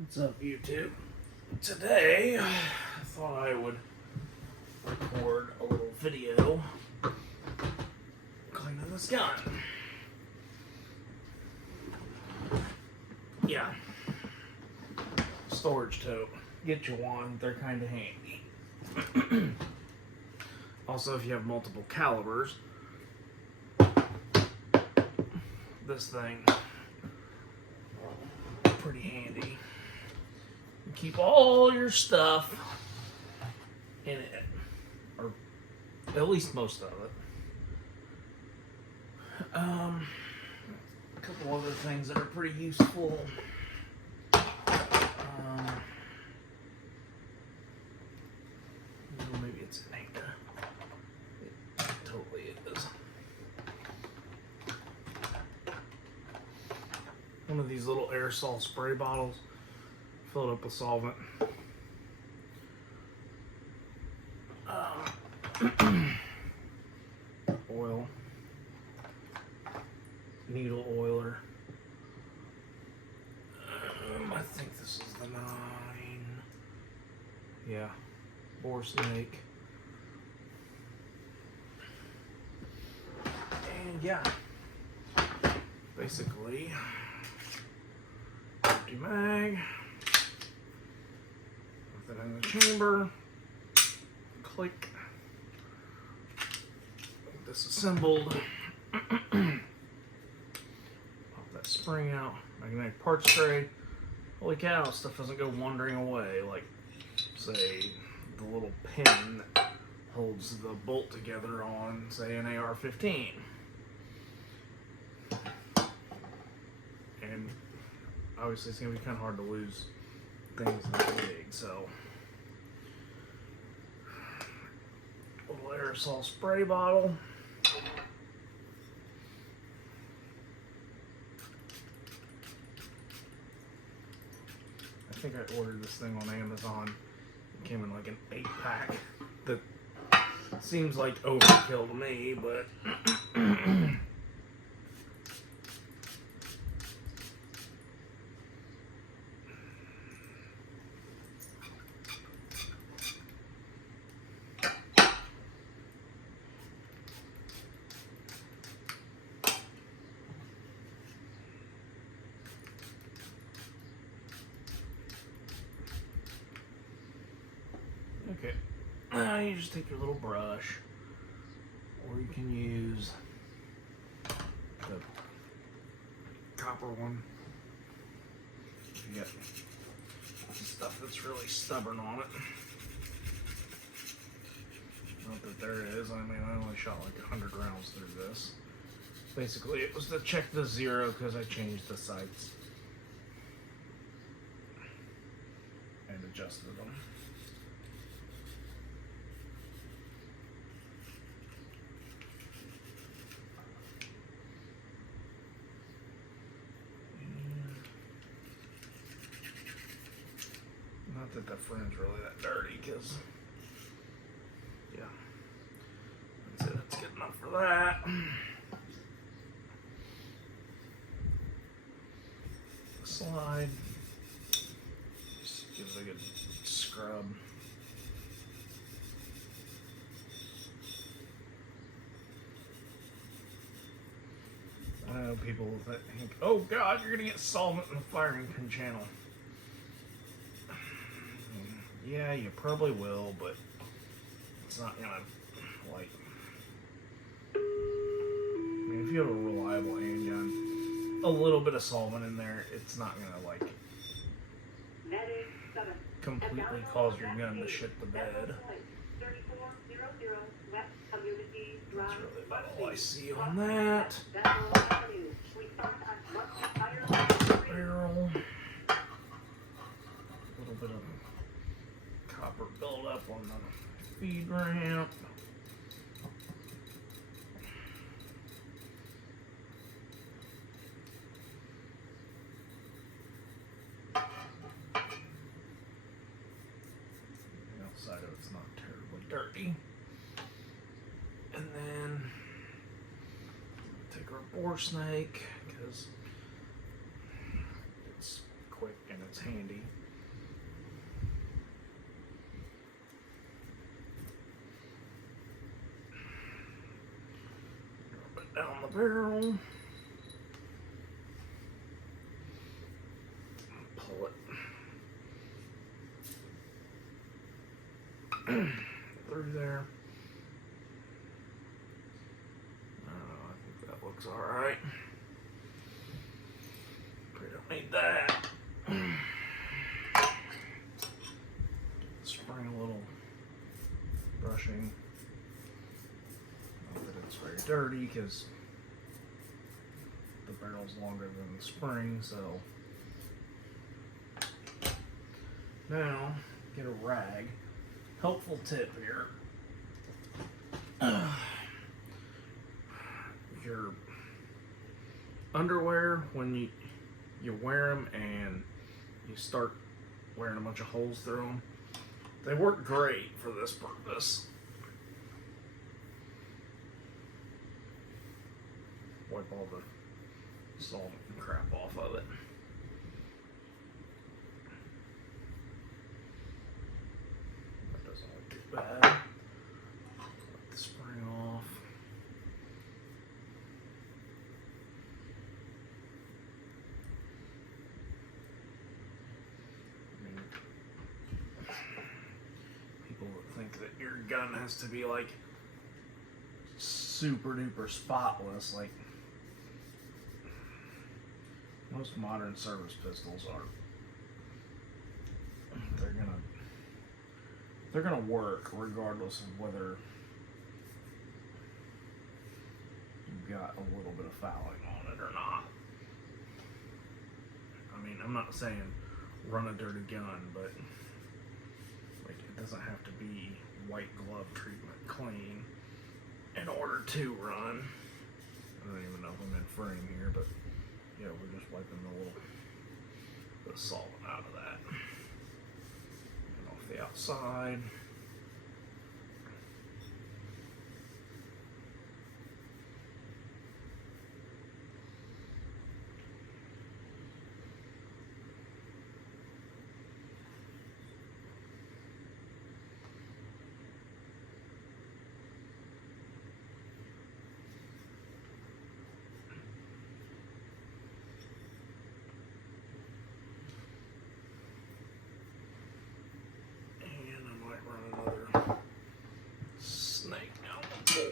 What's up, YouTube? Today, I thought I would record a little video cleaning this gun. Yeah. Storage tote. Get you one, they're kind of handy. Also, if you have multiple calibers, this thing pretty handy. You keep all your stuff in it, or at least most of it. A couple other things that are pretty useful. Maybe it's in here. It totally is. One of these little aerosol spray bottles filled up with solvent. Oil. Needle oiler. I think this is the 9. Yeah. Boar snake. And yeah. Basically, empty mag. Put that in the chamber. Click. Disassembled. Pop that spring out. Magnetic parts tray. Holy cow, stuff doesn't go wandering away like, say, the little pin that holds the bolt together on, say, an AR-15. And obviously it's going to be kind of hard to lose things that big, so little aerosol spray bottle. I think I ordered this thing on Amazon. It came in like an 8-pack. That seems like overkill to me, but okay. You just take your little brush, or you can use the copper one. You got stuff that's really stubborn on it. Not that there is. I mean, I only shot like 100 rounds through this. Basically, it was to check the zero because I changed the sights and adjusted them. Not that the front's really that dirty, because, yeah, that's it. That's good enough for that. Slide. Just give it a good scrub. I know people that think, oh God, you're going to get solvent in the firing pin channel. Yeah, you probably will, but it's not gonna, like, I mean, if you have a reliable handgun, a little bit of solvent in there, it's not gonna, like, completely cause your gun to shit the bed. That's really about all I see on that. Barrel. A little bit of copper buildup on the feed ramp. The outside of it's not terribly dirty. And then take our boar snake because it's quick and it's handy. down the barrel. Pull it through there. I think that looks alright. We don't need that. Spring a little brushing. Not that it's very dirty because the barrel's longer than the spring, so now get a rag. Helpful tip here. Your underwear, when you wear them and you start wearing a bunch of holes through them, they work great for this purpose. Wipe all the salt and crap off of it. That doesn't look too bad. Let the spring off. People that think that your gun has to be like super duper spotless, like most modern service pistols are. They're gonna work regardless of whether you've got a little bit of fouling on it or not. I mean, I'm not saying run a dirty gun, but like it doesn't have to be white glove treatment clean in order to run. I don't even know if I'm in frame here, but yeah, we're just wiping the little bit of solvent out of that. And off the outside.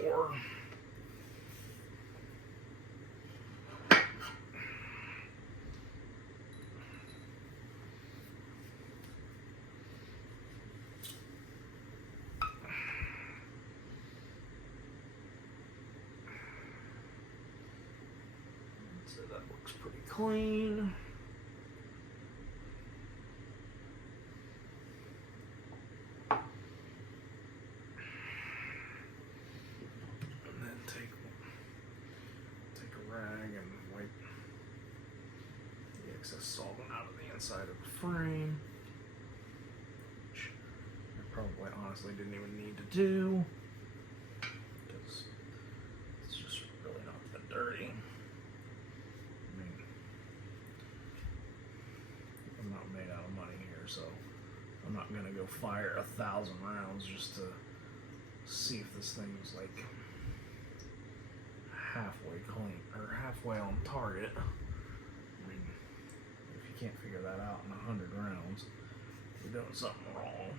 Or so that looks pretty clean. Excess solvent out of the inside of the frame, which I probably honestly didn't even need to do because it's just really not that dirty. I mean, I'm not made out of money here, so I'm not gonna go fire 1,000 rounds just to see if this thing is like halfway clean or halfway on target. Can't figure that out in 100 rounds, you're doing something wrong.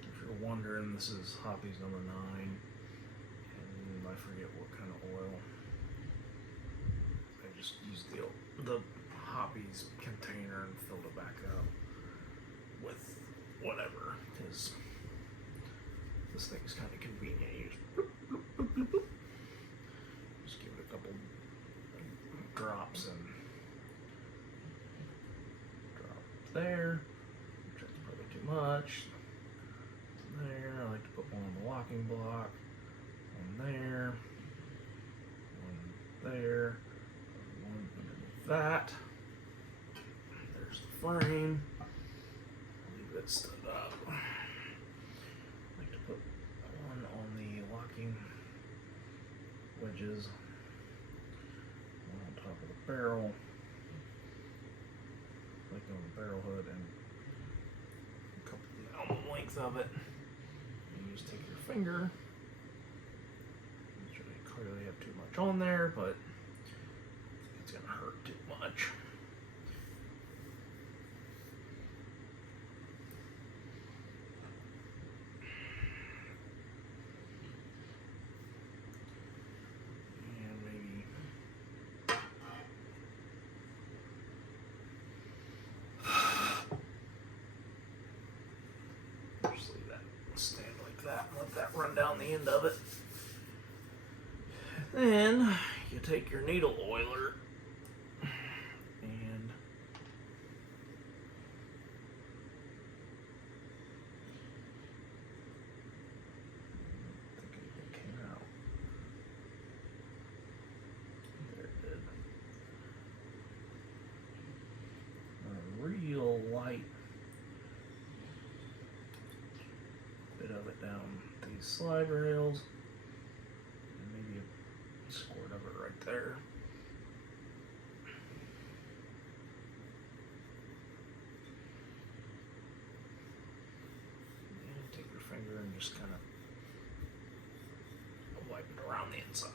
If you're wondering, this is Hoppy's number 9, and I forget what kind of oil. I just used the Hoppy's container and filled it back up with whatever, because this thing's kind of convenient. You just give it a couple drops and drop there, which is probably too much. There, I like to put one on the locking block, one there, one there, one underneath that. Frame. Leave it stood up. I like to put one on the locking wedge edges, one on top of the barrel, like on the barrel hood, and a couple down the length of it. And you just take your finger. Make sure you clearly have too much on there, but it's gonna hurt too much. Just leave that stand like that and let that run down the end of it. Then you take your needle oiler and I think it came out. There it did. A real light bit of it down these slide rails, and maybe a squirt of it right there. And take your finger and just kind of wipe it around the inside.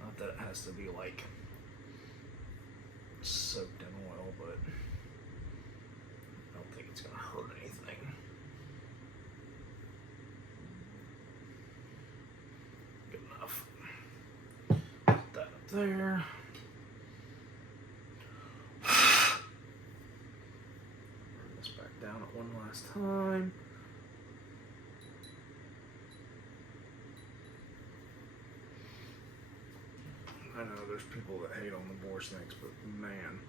Not that it has to be like soaked in oil, but I don't think it's gonna hurt anything. Good enough. Put that up there. Bring this back down at one last time. I know there's people that hate on the bore snakes, but man,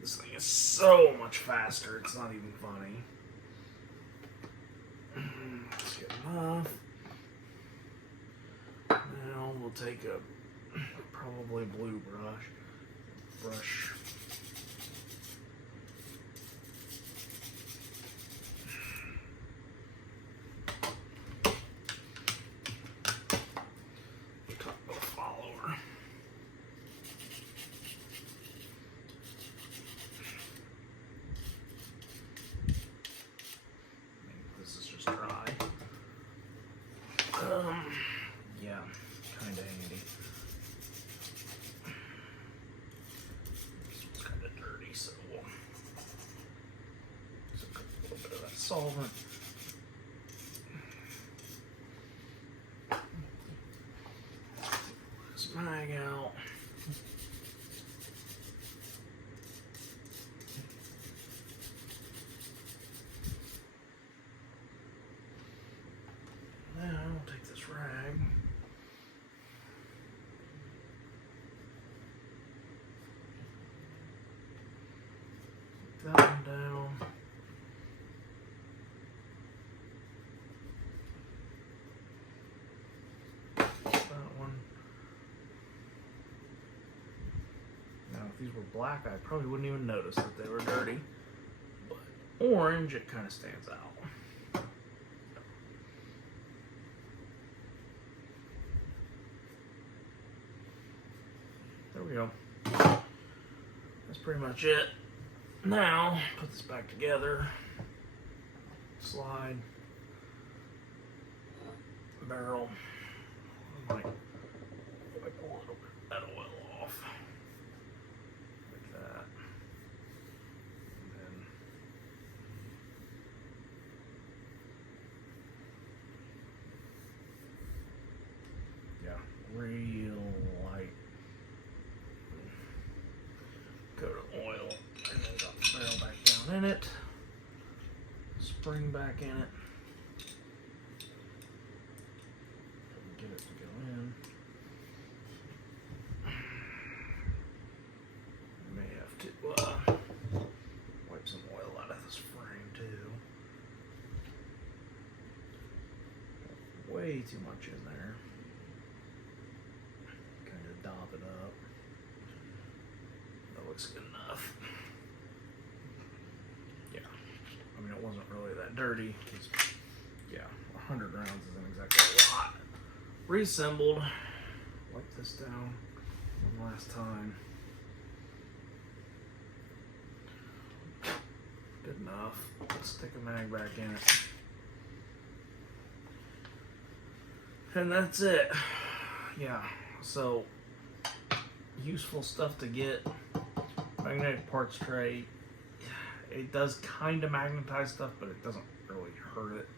this thing is so much faster, it's not even funny. That's good enough. Now we'll take a probably blue brush. Top of the follower. This is just dry. Yeah, kind of handy. This one's kind of dirty, so we'll just put a little bit of that solvent. Take this mag out. Now we'll take this rag. That one down. That one. Now, if these were black, I probably wouldn't even notice that they were dirty. But orange, it kind of stands out. There we go. That's pretty much it. Now, put this back together. Slide. Barrel. I might wipe a little bit of that oil off. Like that. And then yeah, real light coat of oil, and then drop the barrel back down in it, spring back in it, get it to go in. I may have to wipe some oil out of this frame too. Way too much in there. Kind of dab it up. That looks good enough. Yeah. I mean, it wasn't really that dirty. Yeah, 100 rounds isn't exactly a lot. Reassembled. wipe this down one last time. Good enough. Let's stick a mag back in it. And that's it. Yeah, so useful stuff to get. Magnetic parts tray. It does kind of magnetize stuff, but it doesn't really hurt it.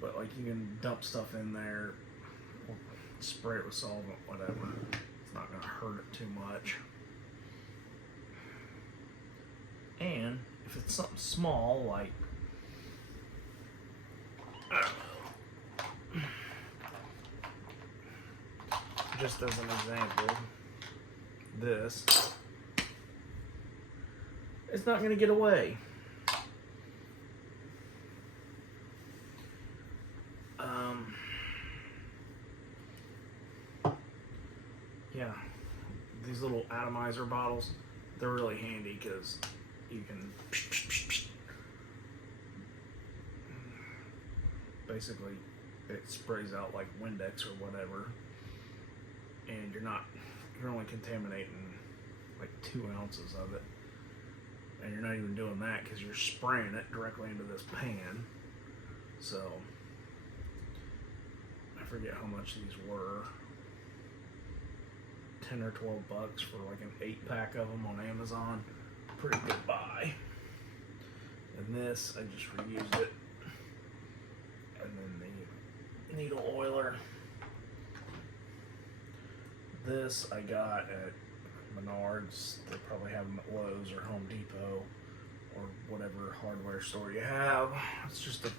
But like, you can dump stuff in there, or spray it with solvent, whatever. It's not going to hurt it too much. And if it's something small, like just as an example, this, it's not going to get away. Yeah, these little atomizer bottles, they're really handy because you can basically, it sprays out like Windex or whatever, and you're only contaminating like 2 ounces of it, and you're not even doing that because you're spraying it directly into this pan. So I forget how much these were, 10 or 12 bucks for like an 8-pack of them on Amazon. Pretty good buy. And this, I just reused it. And then the needle oiler. This I got at Menards. They probably have them at Lowe's or Home Depot or whatever hardware store you have. It's just a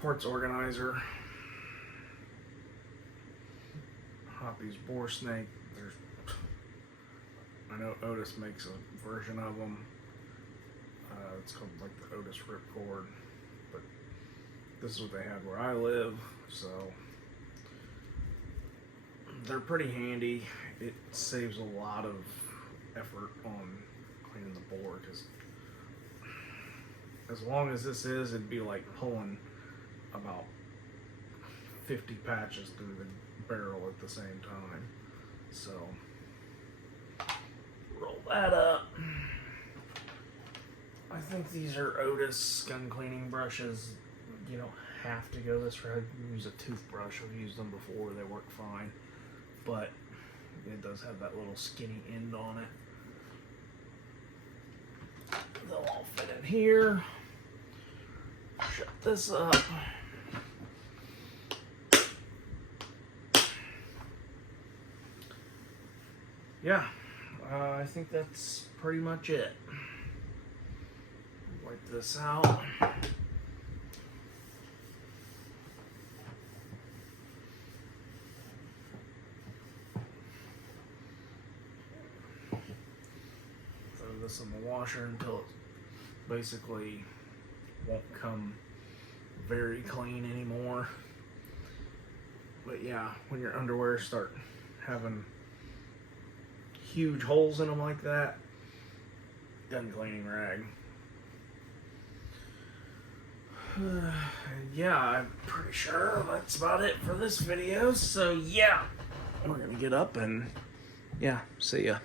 parts organizer. Hoppy's Boar Snake. I know Otis makes a version of them. It's called like the Otis Ripcord, but this is what they had where I live, so they're pretty handy. It saves a lot of effort on cleaning the bore, because as long as this is, it'd be like pulling about 50 patches through the barrel at the same time. So roll that up. I think these are Otis gun cleaning brushes. You don't have to go this route. You can use a toothbrush. I've used them before. They work fine. But it does have that little skinny end on it. They'll all fit in here. Shut this up. Yeah, I think that's pretty much it. Wipe this out. Throw this in the washer until it basically won't come very clean anymore. But yeah, when your underwear start having huge holes in them like that, gun cleaning rag. Yeah, I'm pretty sure that's about it for this video. So yeah, we're gonna get up and yeah, see ya.